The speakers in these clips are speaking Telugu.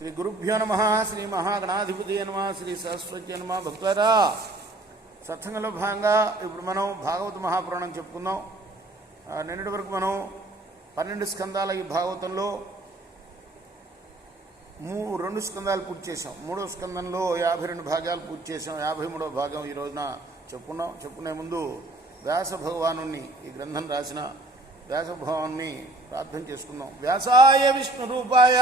శ్రీ గురుభ్యో నమ. శ్రీ మహాగణాధిపతి నమ. శ్రీ సరస్వతి నమ. భక్తులారా, సత్సంగంలో భాగంగా ఇప్పుడు మనం భాగవత మహాపురాణం చెప్పుకుందాం. నిన్నటి వరకు మనం 12 స్కందాల ఈ భాగవతంలో 2 స్కందాలు పూర్తి చేసాం. 3వ స్కందంలో 52 భాగాలు పూర్తి చేసాం. 53వ భాగం ఈ రోజున చెప్పుకున్నాం. చెప్పుకునే ముందు వ్యాస భగవాను ఈ గ్రంథం రాసిన వ్యాస భగవాన్ని ప్రార్థన చేసుకుందాం. వ్యాసాయ విష్ణు రూపాయ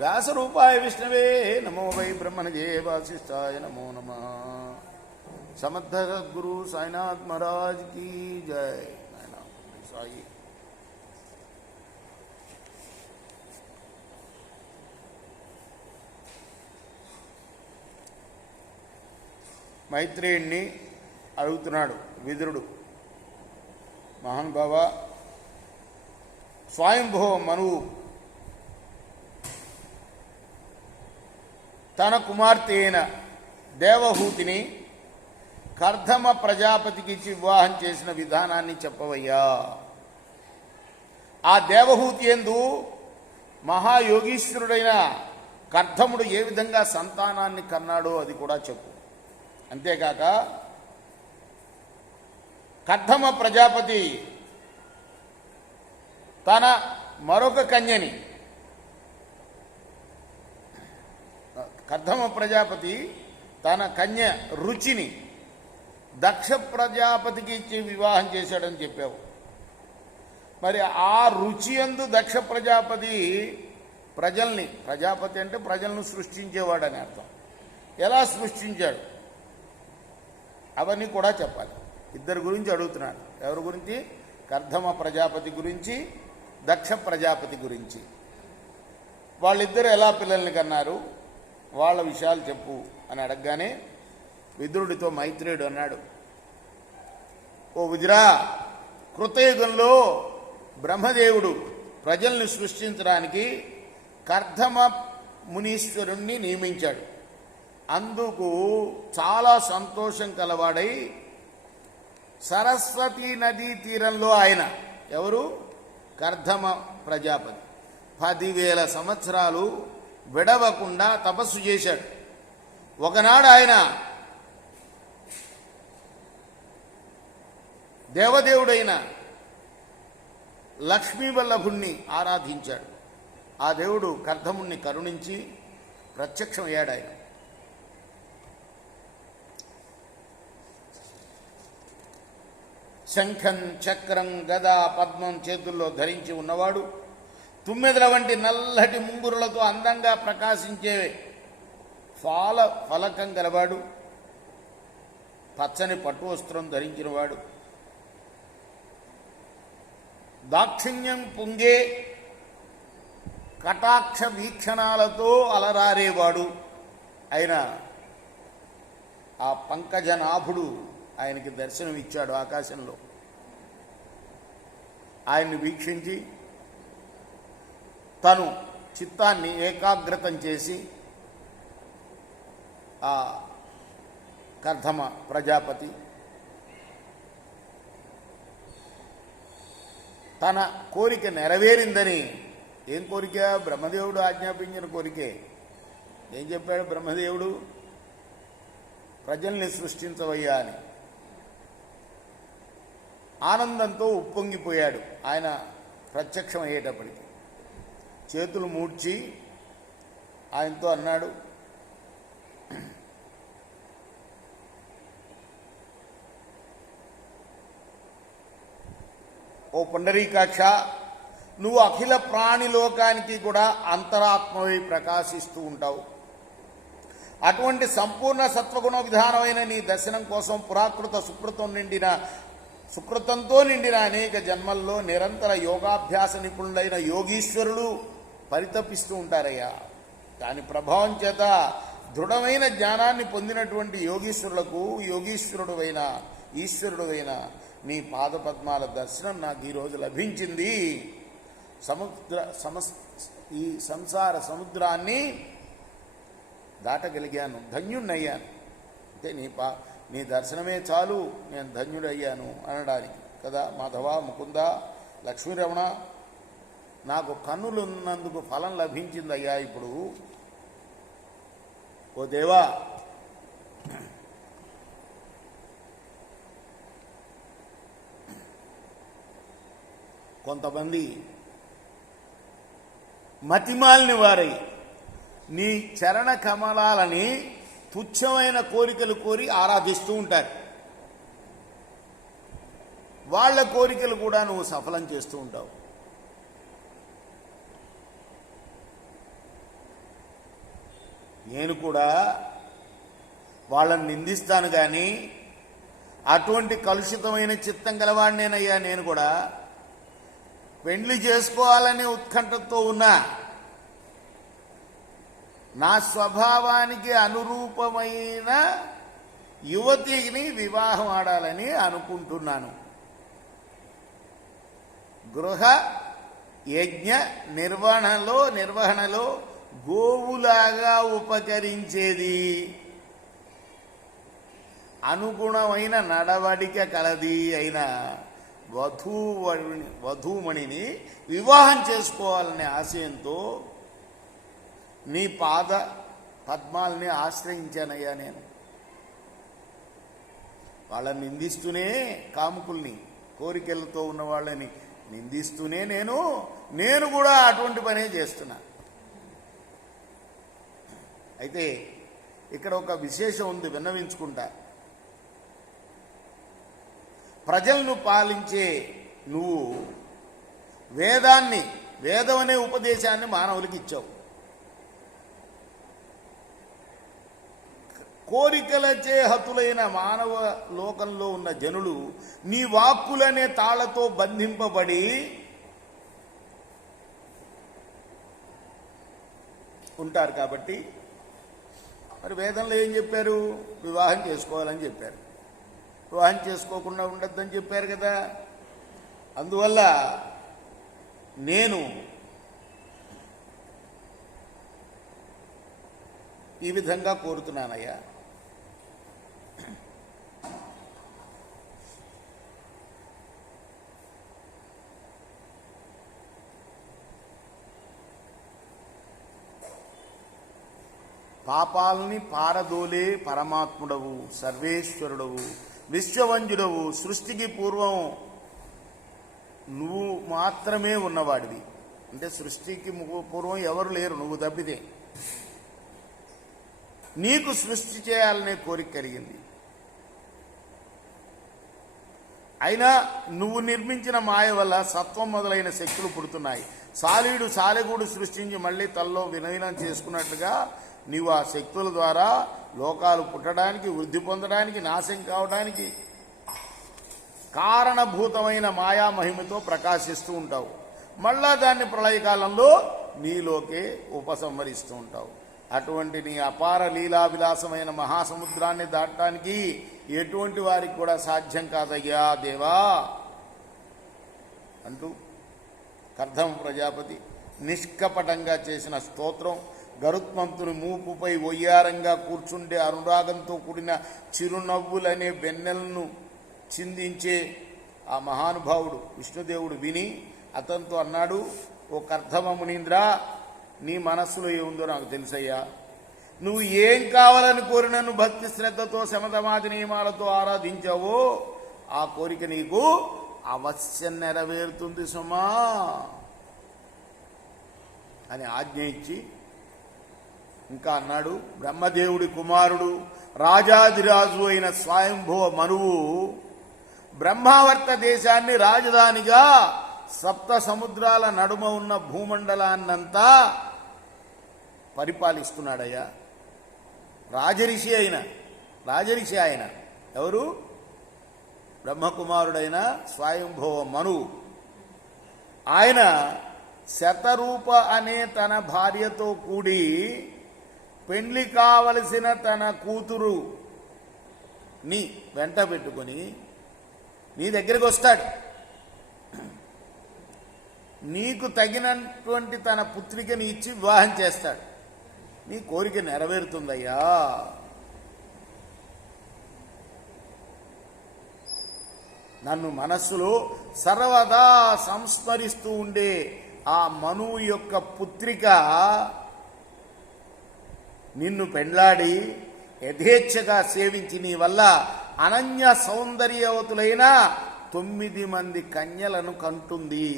వ్యాస రూపాయ విష్ణవే నమో వై బ్రహ్మణజే వాసిష్ఠాయ నమో నమ. సమర్థ సద్గురు సాయినాథ్ మహారాజ్ की जय. సాయి మైత్రేయుణ్ణి అడుగుతున్నాడు విదురుడు. మహానుభావ, స్వయంభవ మనువు తన కుమార్తె అయిన దేవహూతిని కర్ధమ ప్రజాపతికి ఇచ్చి వివాహం చేసిన విధానాన్ని చెప్పవయ్యా. ఆ దేవహూతి యందు మహాయోగీశ్వరుడైన కర్ధముడు ఏ విధంగా సంతానాన్ని కన్నాడో అది కూడా చెప్పు. అంతేకాక కర్ధమ ప్రజాపతి తన మరొక కన్యని కర్ధమ ప్రజాపతి తన కన్య రుచిని దక్ష ప్రజాపతికి ఇచ్చి వివాహం చేశాడని చెప్పావు. మరి ఆ రుచి యందు దక్ష ప్రజాపతి ప్రజాపతి అంటే ప్రజలను సృష్టించేవాడని అర్థం. ఎలా సృష్టించాడు అవన్నీ కూడా చెప్పాలి. ఇద్దరు గురించి అడుగుతున్నాడు. ఎవరి గురించి? కర్ధమ ప్రజాపతి గురించి, దక్ష ప్రజాపతి గురించి. వాళ్ళిద్దరు ఎలా పిల్లల్ని కన్నారు, వాళ్ళ విషయాలు చెప్పు అని అడగగానే విదురుడితో మైత్రేయుడు అన్నాడు, ఓ విదురా, కృతయుగంలో బ్రహ్మదేవుడు ప్రజల్ని సృష్టించడానికి కర్ధమ మునీశ్వరుణ్ణి నియమించాడు. అందుకు చాలా సంతోషం కలవాడై సరస్వతీ నదీ తీరంలో ఆయన, ఎవరు? కర్ధమ ప్రజాపతి 10,000 సంవత్సరాలు విడవకుండా తపస్సు చేశాడు. ఒకనాడు ఆయన దేవదేవుడైన లక్ష్మీవల్లభుణ్ణి ఆరాధించాడు. ఆ దేవుడు కర్ధముణ్ణి కరుణించి ప్రత్యక్షమయ్యాడు. ఆయన శంఖం, చక్రం, గద, పద్మం చేతుల్లో ధరించి ఉన్నవాడు. తుమ్మెదల వంటి నల్లటి ముంగురులతో అందంగా ప్రకాశించే ఫలకం గలవాడు. పచ్చని పట్టు వస్త్రం ధరించినవాడు. దాక్షిణ్యం పొంగే కటాక్ష వీక్షణాలతో అలరారేవాడు. ఆయన ఆ పంకజనాభుడు ఆయనకి దర్శనమిచ్చాడు ఆకాశంలో. ఆయన్ని వీక్షించి తను చిత్తాన్ని ఏకాగ్రతం చేసి ఆ కర్ధమ ప్రజాపతి తన కోరిక నెరవేరిందని. ఏం కోరిక? బ్రహ్మదేవుడు ఆజ్ఞాపించిన కోరికే. ఏం చెప్పాడు బ్రహ్మదేవుడు? ప్రజల్ని సృష్టించవయ్యా అని. ఆనందంతో ఉప్పొంగిపోయాడు ఆయన ప్రత్యక్షం అయ్యేటప్పటికి. చేతులు మూడ్చి ఆయనతో అన్నాడు, ఓ పుండరీకాక్ష, నువ్వు అఖిల ప్రాణిలోకానికి కూడా అంతరాత్మవై ప్రకాశిస్తూ ఉంటావు. అటువంటి సంపూర్ణ సత్వగుణ విధానమైన నీ దర్శనం కోసం పురాకృత సుకృతంతో నిండిన అనేక జన్మల్లో నిరంతర యోగాభ్యాస నిపుణులైన యోగీశ్వరులు పరితపిస్తూ ఉంటారయ్యా. దాని ప్రభావం చేత దృఢమైన జ్ఞానాన్ని పొందినటువంటి యోగీశ్వరులకు ఈశ్వరుడువైన నీ పాదపద్మాల దర్శనం నాకు ఈరోజు లభించింది. ఈ సంసార సముద్రాన్ని దాటగలిగాను, ధన్యుణ్ణయ్యాను. అంటే నీ దర్శనమే చాలు, నేను ధన్యుడయ్యాను అనడానికి కదా. మాధవ, ముకుంద, లక్ష్మీరమణ, నాకు కన్నులున్నందుకు ఫలం లభించిందయ్యా. ఇప్పుడు ఓ దేవా, కొంతమంది మతిమాలిన వారై నీ చరణ కమలాలని తుచ్చమైన కోరికలు కోరి ఆరాధిస్తూ ఉంటారు. వాళ్ళ కోరికలు కూడా నువ్వు సఫలం చేస్తూ ఉంటావు. నేను కూడా వాళ్ళని నిందిస్తాను కానీ అటువంటి కలుషితమైన చిత్తం గలవాడినేనయ్యా. నేను కూడా పెండ్లి చేసుకోవాలనే ఉత్కంఠతో ఉన్నా, నా స్వభావానికి అనురూపమైన యువతిని వివాహం ఆడాలని అనుకుంటున్నాను. గృహ యజ్ఞ నిర్వహణలో గోవులాగా ఉపకరించేది, అనుగుణమైన నడవడిక కలది అయిన వధూమణిని వివాహం చేసుకోవాలనే ఆశయంతో నీ పాద పద్మాలని ఆశ్రయించానయ్యా. నేను వాళ్ళని నిందిస్తూనే, కాముకుల్ని కోరికలతో ఉన్న వాళ్ళని నిందిస్తూనే నేను కూడా అటువంటి పనే చేస్తున్నా. అయితే ఇక్కడ ఒక విశేషం ఉంది, విన్నవించుకుంటా. ప్రజలను పాలించే నువ్వు వేదం అనే ఉపదేశాన్ని మానవులకి ఇచ్చావు. కోరికలచే హతులైన మానవ లోకంలో ఉన్న జనులు నీ వాక్కులనే తాళ్లతో బంధింపబడి ఉంటారు. కాబట్టి మరి వేదంలో ఏం చెప్పారు? వివాహం చేసుకోవాలని చెప్పారు. వివాహం చేసుకోకుండా ఉండొద్దని చెప్పారు కదా. అందువల్ల నేను ఈ విధంగా కోరుతున్నానయ్యా. పాపాలని పారదోలే పరమాత్ముడవు, సర్వేశ్వరుడవు, విశ్వవంజుడవు, సృష్టికి పూర్వం నువ్వు మాత్రమే ఉన్నవాడివి. అంటే సృష్టికి పూర్వం ఎవరు లేరు, నువ్వు తప్పితే. నీకు సృష్టి చేయాలనే కోరిక కలిగింది. అయినా నువ్వు నిర్మించిన మాయ వల్ల సత్వం మొదలైన శక్తులు పుడుతున్నాయి. సాలెగూడు సృష్టించి మళ్ళీ తల్లో విలీనం చేసుకున్నట్టుగా నీవు ఆ శక్తుల ద్వారా లోకాలు పుట్టడానికి, వృద్ధి పొందడానికి, నాశనం కావడానికి కారణభూతమైన మాయా మహిమతో ప్రకాశిస్తూ ఉంటావు. మళ్ళా దాన్ని ప్రళయకాలంలో నీలోకే ఉపసంహరిస్తూ ఉంటావు. అటువంటి నీ అపార లీలా విలాసమైన మహాసముద్రాన్ని దాటడానికి ఎటువంటి వారికి కూడా సాధ్యం కాదయ్యా దేవా అంటూ కర్ధమ ప్రజాపతి నిష్కపటంగా చేసిన స్తోత్రం గరుత్మంతుని మూపుపై ఒయ్యారంగా కూర్చుండే అనురాగంతో కూడిన చిరునవ్వులనే వెన్నెలను చిందించే ఆ మహానుభావుడు విష్ణుదేవుడు విని అతనితో అన్నాడు, ఓ కర్ధమ మునీంద్ర, నీ మనస్సులో ఏముందో నాకు తెలుసయ్యా. నువ్వు ఏం కావాలని కోరి నన్ను భక్తి శ్రద్ధతో శమధమాది నియమాలతో ఆరాధించావో ఆ కోరిక నీకు అవశ్యం నెరవేరుతుంది సుమా అని ఆజ్ఞ ఇచ్చి ఇంకా అన్నాడు, బ్రహ్మదేవుడి కుమారుడు రాజాదిరాజు అయిన స్వయంభువ మనువు బ్రహ్మావర్త దేశాన్ని రాజధానిగా సప్త సముద్రాల నడుమ ఉన్న భూమండలాన్నంతా పరిపాలిస్తున్నాడయ్యా. రాజరిషి ఆయన ఎవరు? బ్రహ్మకుమారుడైన స్వయంభువ మనువు. ఆయన శతరూప అనే తన భార్యతో కూడి పెండ్లి కావలసిన తన కూతురు నీ వెంట పెట్టుకొని నీ దగ్గరికి వస్తాడు. నీకు తగినటువంటి తన పుత్రికని ఇచ్చి వివాహం చేస్తాడు. నీ కోరిక నెరవేరుతుందయ్యా. నన్ను మనస్సులో సర్వదా సంస్మరిస్తూ ఉండే ఆ మనువు యొక్క పుత్రిక నిన్ను పెండ్లాడి యథేచ్ఛగా సేవించి నీ వల్ల అనన్య సౌందర్యవతులైన 9 మంది కన్యలను కంటుంది.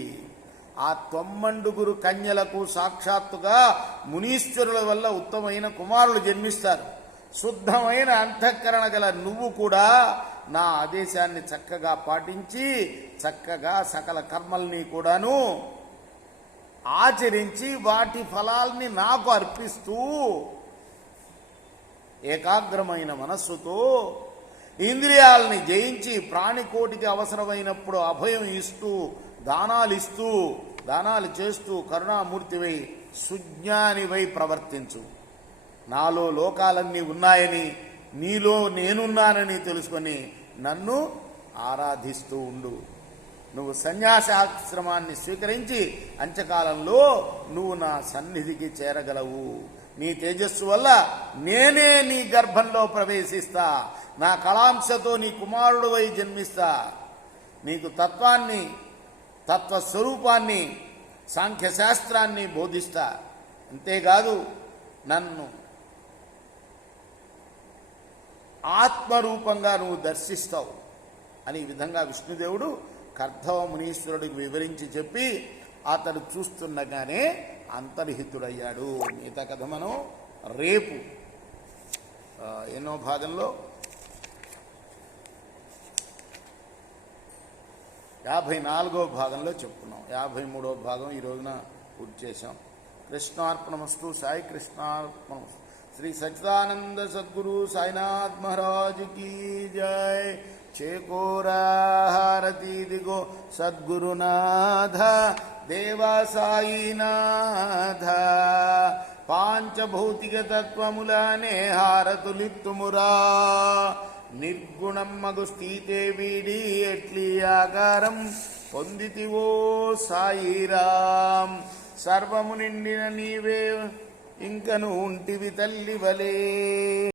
ఆ 9 కన్యలకు సాక్షాత్తుగా మునీశ్వరుల వల్ల ఉత్తమైన కుమారులు జన్మిస్తారు. శుద్ధమైన అంతఃకరణ గల నువ్వు కూడా నా ఆదేశాన్ని చక్కగా పాటించి చక్కగా సకల కర్మల్ని కూడాను ఆచరించి వాటి ఫలాల్ని నాకు అర్పిస్తూ ఏకాగ్రమైన మనస్సుతో ఇంద్రియాలని జయించి ప్రాణికోటికి అవసరమైనప్పుడు అభయం ఇస్తూ దానాలు చేస్తూ కరుణామూర్తివై సుజ్ఞానివై ప్రవర్తించు. నాలో లోకాలన్నీ ఉన్నాయని నీలో నేనున్నానని తెలుసుకొని నన్ను ఆరాధిస్తూ ఉండు. నువ్వు సన్యాసాశ్రమాన్ని స్వీకరించి అంత్యకాలంలో నువ్వు నా సన్నిధికి చేరగలవు. నీ తేజస్సు వల్ల నేనే నీ గర్భంలో ప్రవేశిస్తా. నా కళాంశతో నీ కుమారుడువై జన్మిస్తా. నీకు తత్వస్వరూపాన్ని సాంఖ్యశాస్త్రాన్ని బోధిస్తా. అంతేకాదు నన్ను ఆత్మరూపంగా నువ్వు దర్శిస్తావు అని ఈ విధంగా విష్ణుదేవుడు కర్దవ మునీశ్వరుడికి వివరించి చెప్పి అతడు చూస్తుండగానే అంతర్హితుడయ్యాడు. మిగతా కథ మనం రేపు ఎన్నో భాగంలో 54వ భాగంలో చెప్పుకున్నాం. 53వ భాగం ఈ రోజున పూర్తి చేశాం. కృష్ణార్పణమస్తు. సాయి కృష్ణార్పణమస్తు. శ్రీ సచ్చిదానంద సద్గురు సాయినాథ్ మహారాజ్ కీ జై. చేకోరా హారతి దిగో సద్గురునాథ దేవా సాయినాథ. పాంచభౌతిక తత్వములనే హారతులిత్తుమురా. నిర్గుణమ్మగు స్థితే వీడి ఎట్లి ఆకారం పొందితివో సాయిరాం. సర్వము నిండిన నీవే ఇంకను ఉంటివి తల్లి వలే.